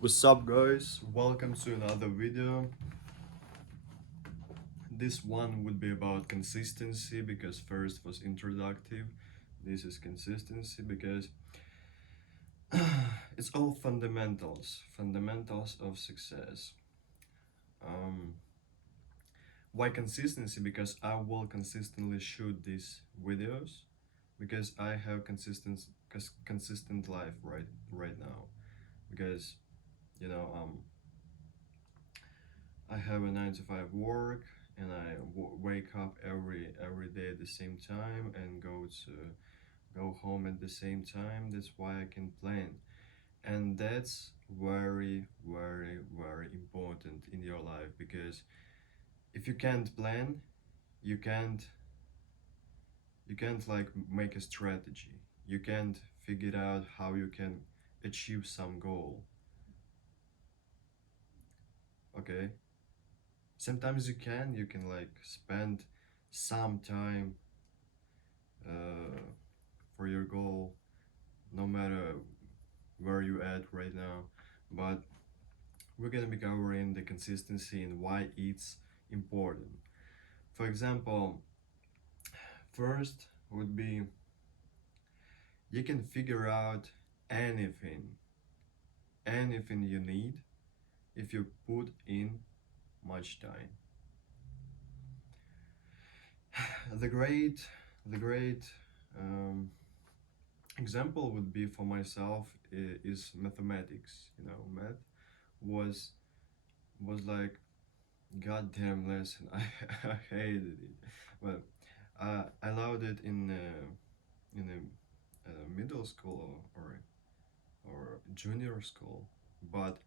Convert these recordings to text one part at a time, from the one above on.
What's up, guys? Welcome to another video. This one would be about consistency because first was introductive. This is consistency because it's all fundamentals of success. Um, why consistency? Because I will consistently shoot these videos because I have consistent life right now because you know I have a 9 to 5 work, and I wake up every day at the same time and go home at the same time. That's why I can plan, and that's very important in your life because if you can't plan, you can't you can't like make a strategy. You can't figure out how you can achieve some goal. Okay, sometimes you can like spend some time for your goal, no matter where you at right now. But we're gonna be covering the consistency and why it's important. For example, first would be you can figure out anything, anything you need if you put in much time. The great um, example would be for myself is mathematics. Math was like goddamn lesson. I hated it. Well, I loved it in middle school or junior school, but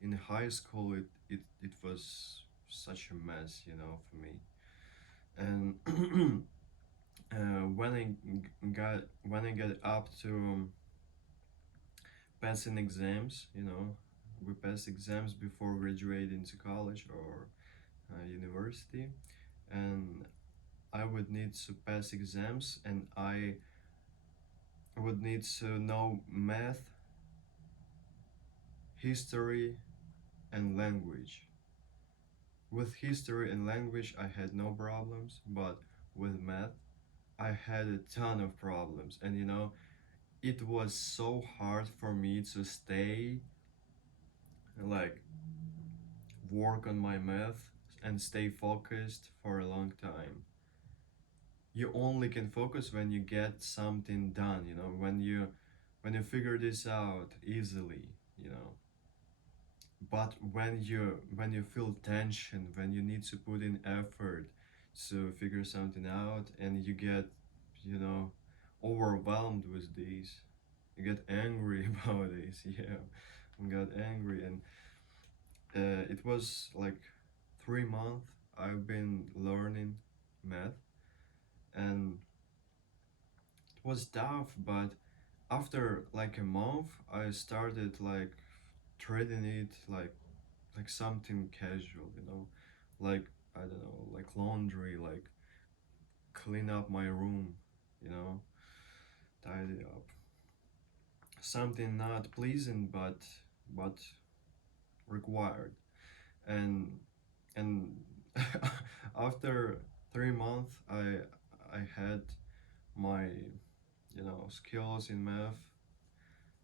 in high school it was such a mess, for me. And when I got up to passing exams, we pass exams before graduating to college or university, and I would need to pass exams, and I would need to know math, history, and language. With history and language, I had no problems, but with math, I had a ton of problems. And it was so hard for me to stay, like, work on my math and stay focused for a long time. You only can focus when you get something done, when you figure this out easily, you know. But when you feel tension, when you need to put in effort to figure something out, and you get, you know, overwhelmed with this, you get angry about this, yeah, I got angry, and it was like 3 months I've been learning math, and it was tough, but after like a month I started like treating it like something casual, like, I don't know, like laundry, like clean up my room, you know, tidy up. Something not pleasing, but required. And and after 3 months, I had my skills in math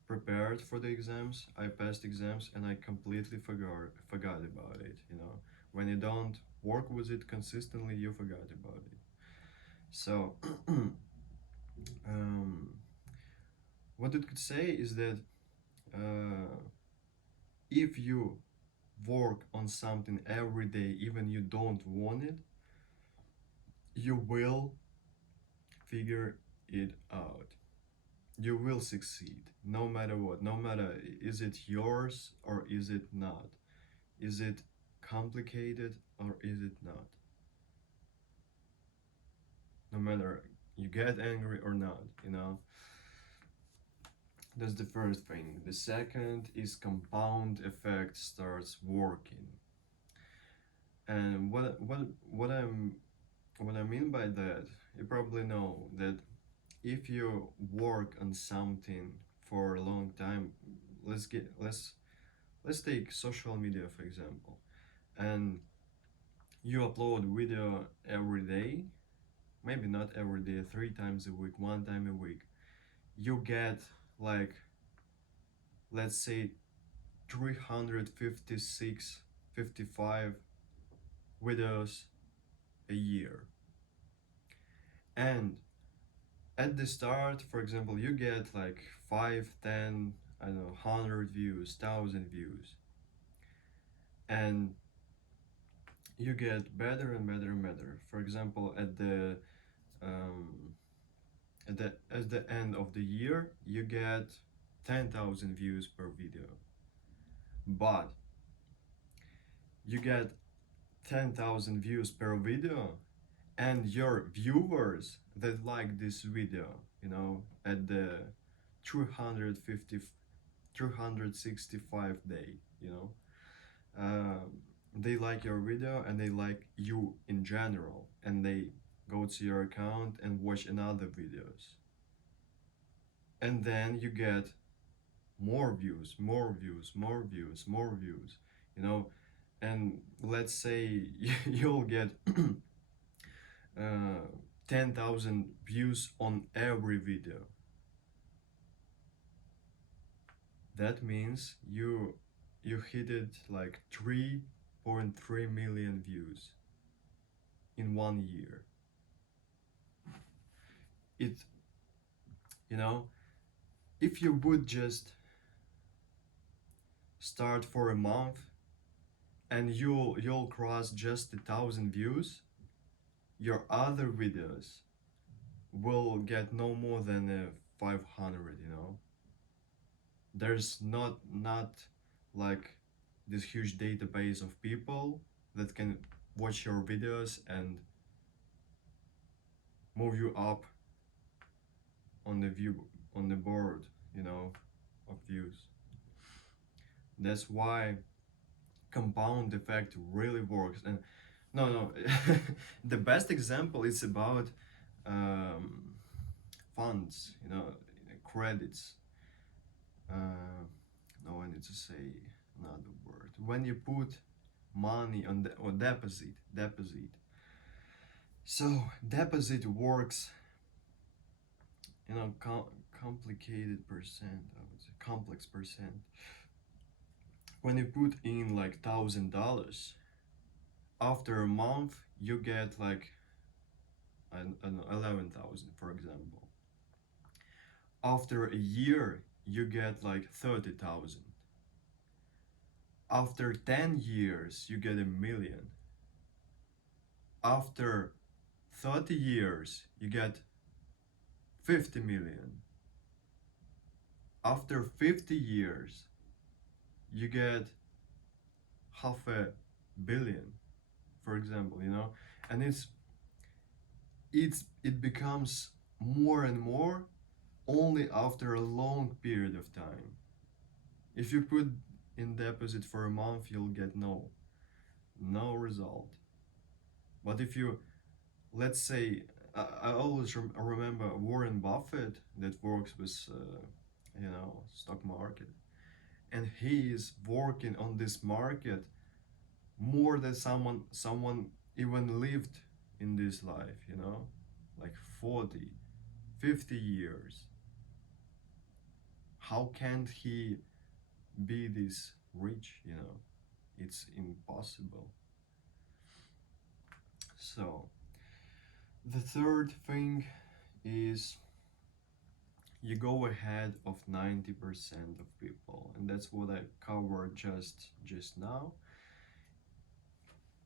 prepared for the exams. I passed exams, and I completely forgot about it. When you don't work with it consistently, you forgot about it. So, um, what it could say is that uh, if you work on something every day, even you don't want it, you will figure it out. You will succeed no matter what. No matter is it yours or is it not. Is it complicated or is it not? No matter you get angry or not, That's the first thing. The second is compound effect starts working. And what I mean by that, you probably know that if you work on something for a long time, let's let's take social media for example, and you upload video every day, maybe not every day, 3 times a week, 1 time a week, you get like, let's say 356, 55 videos a year. And at the start, for example, you get like 5, 10, I don't know, 100 views, 1,000 views. And you get better and better and better. For example, um, at the end of the year, you get 10,000 views per video. But you get 10,000 views per video, and your viewers that like this video, at the 350, 365 day, they like your video and they like you in general, and they go to your account and watch another videos, and then you get more views, more views, more views, more views, you know and let's say you'll get uh, 10,000 views on every video. That means you hit it like 3.3 million views in 1 year. It you know if you would just start for a month and you'll cross just 1,000 views, your other videos will get no more than 500. There's not like this huge database of people that can watch your videos and move you up on the board, of views. That's why compound effect really works. And no, the best example is about um, funds, credits. No, I need to say another word. When you put money on or deposit. So deposit works, complicated percent. I would say complex percent. When you put in like $1,000, after a month you get like, I don't know, 11,000 for example. After a year you get like 30,000. After 10 years you get 1 million. After 30 years you get 50 million. After 50 years you get 500,000,000, for example. And it becomes more and more only after a long period of time. If you put in deposit for a month, you'll get no result. But if you, let's say, I always remember Warren Buffett that works with stock market, and he is working on this market more than someone even lived in this life, like 40, 50 years. How can't he be this rich? It's impossible. So the third thing is you go ahead of 90% of people, and that's what I covered just now.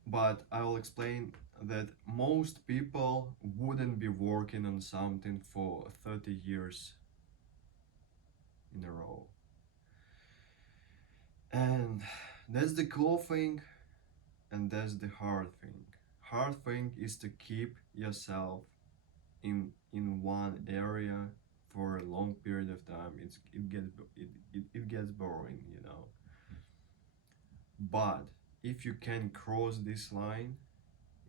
But I will explain that most people wouldn't be working on something for 30 years in a row. And that's the cool thing, and that's the hard thing. Hard thing is to keep yourself in one area for a long period of time. It gets boring. But if you can cross this line,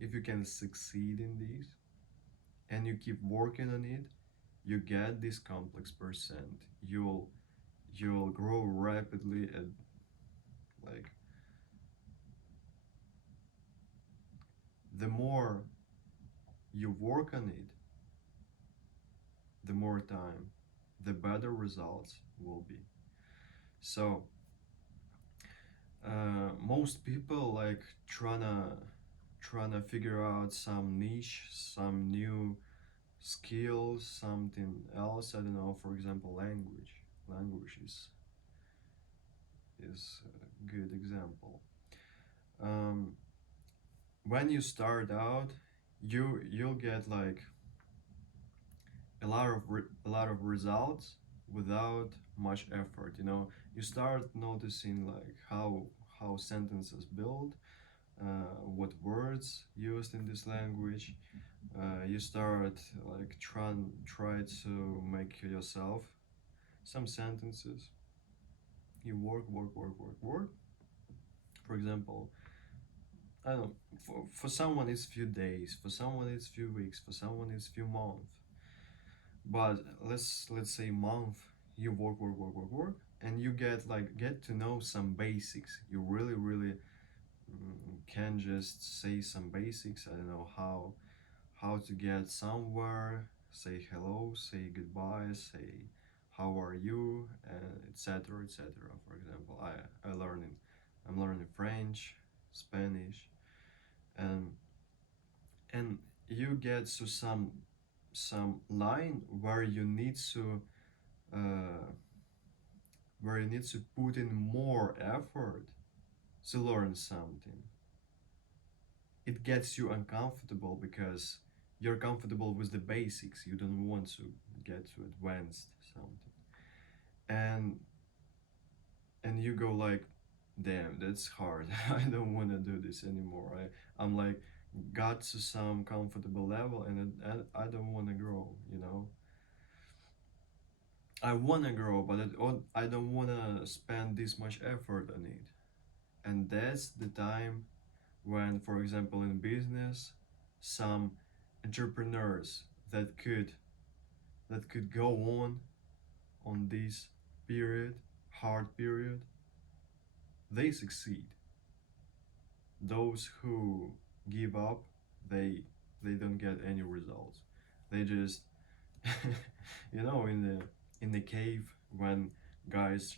if you can succeed in this, and you keep working on it, you get this complex percent. You'll grow rapidly, work on it, the more time, the better results will be. So most people like trying to figure out some niche, some new skills, something else. I don't know. For example, language. Language is a good example. Um, when you start out, you'll get like a lot of results without much effort. You know, you start noticing like how sentences build, what words used in this language. You start like try to make yourself some sentences. You work. For example, I don't know, for someone it's few days, for someone it's few weeks, for someone it's few months. But let's say month, you work, and you get to know some basics. You really can just say some basics. I don't know how to get somewhere, say hello, say goodbye, say how are you, and etc. etc. For example, I'm learning French, Spanish, and and you get to some line uh, where you need to put in more effort to learn something. It gets you uncomfortable because you're comfortable with the basics. You don't want to get to advanced something, and you go like, damn, that's hard. I don't want to do this anymore. I'm like got to some comfortable level, and I don't want to grow. You know, I want to grow, but I don't want to spend this much effort on it. And that's the time when, for example, in business, some entrepreneurs that could go on this period, hard period, they succeed. Those who give up, they they don't get any results. They just in the cave when guys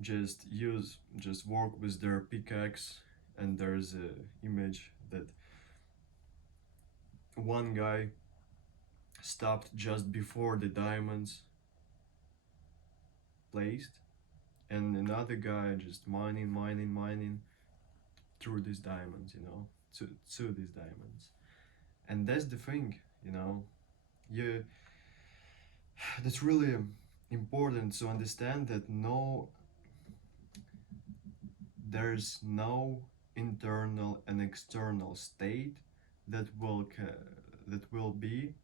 just work with their pickaxe, and there's a image that one guy stopped just before the diamonds placed, and another guy just mining through these diamonds, to these diamonds. And that's the thing, you know, you that's really important to understand that there's no internal and external state that will be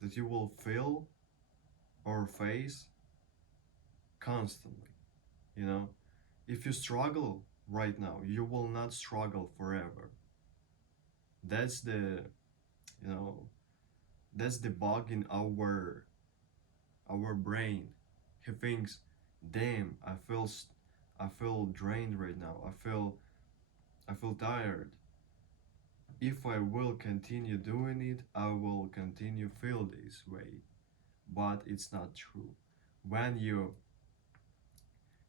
that you will feel or face constantly. You know, if you struggle right now, you will not struggle forever. That's the you know that's the bug in our brain. He thinks, damn, I feel drained right now. I feel tired. If I will continue doing it, I will continue feel this way. But it's not true. When you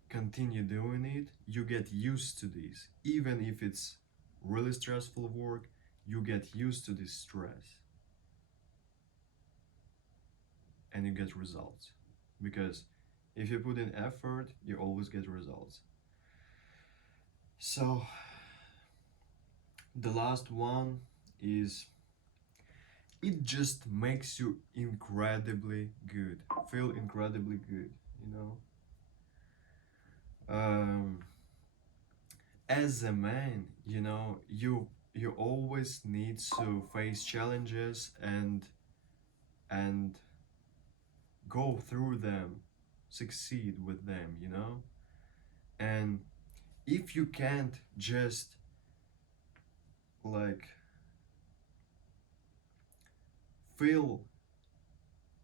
continue doing it, you get used to this. Even if it's really stressful work, you get used to this stress, and you get results. Because if you put in effort, you always get results. So the last one is, it just makes you incredibly good, feel incredibly good, you know. um, as a man, you always need to face challenges and go through them, succeed with them, and if you can't just like feel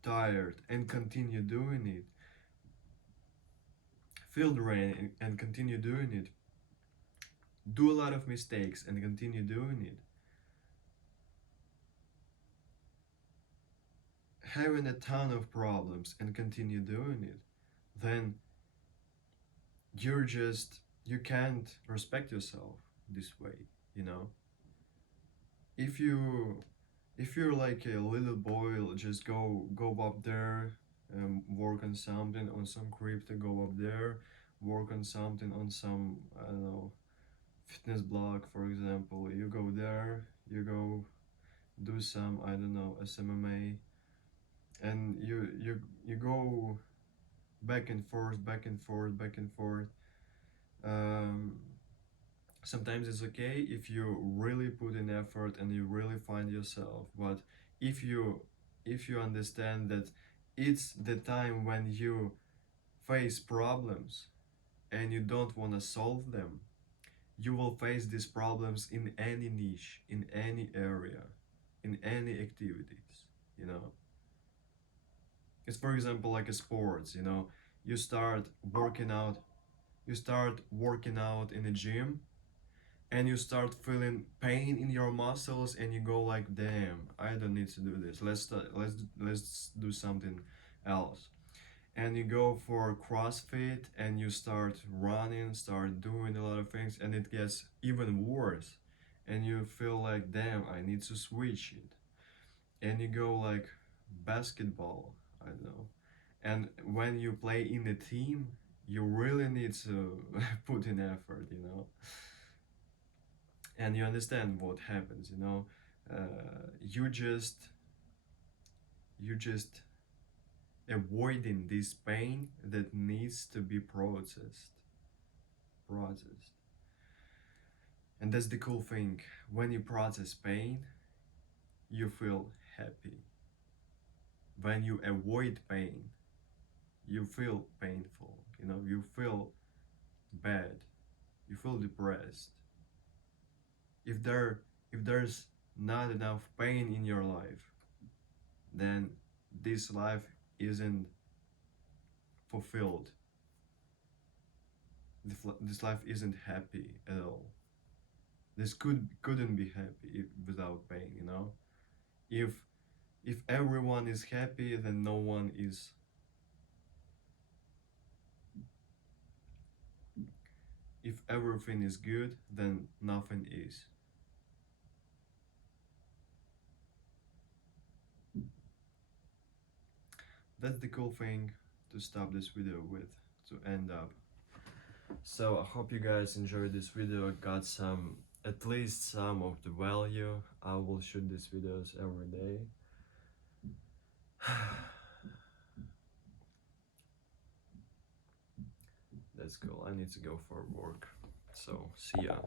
tired and continue doing it, feel drained and continue doing it, do a lot of mistakes and continue doing it, having a ton of problems and continue doing it, then you can't respect yourself this way, you know? If you if you're like a little boy, just go up there, work on something, on some crypto, go up there, work on something, on some, I don't know, fitness blog, for example. You go there, you go do some, I don't know, SMMA, and you go back and forth, back and forth, back and forth. um, Sometimes it's okay if you really put in effort and you really find yourself, but if you if you understand that it's the time when you face problems and you don't want to solve them, you will face these problems in any niche, in any area, in any activities, you know. It's, for example, like a sports, you know. You start working out, you start working out in a gym, and you start feeling pain in your muscles, and you go like, damn, I don't need to do this, let's do something else. And you go for CrossFit and you start running, start doing a lot of things, and it gets even worse, and you feel like, damn, I need to switch it. And you go like basketball, I don't know. And when you play in a team, you really need to put in effort, you know. And you understand what happens, you know. You just avoiding this pain that needs to be processed. And that's the cool thing. When you process pain, you feel happy. When you avoid pain, you feel painful, you know, you feel bad, you feel depressed. If there's not enough pain in your life, then this life isn't fulfilled. This life isn't happy at all. This couldn't be happy without pain, you know. If if everyone is happy, then no one is. If everything is good, then nothing is. That's the cool thing to stop this video with, to end up. So I hope you guys enjoyed this video, got some, at least some of the value. I will shoot these videos every day. That's cool. I need to go for work. So see ya.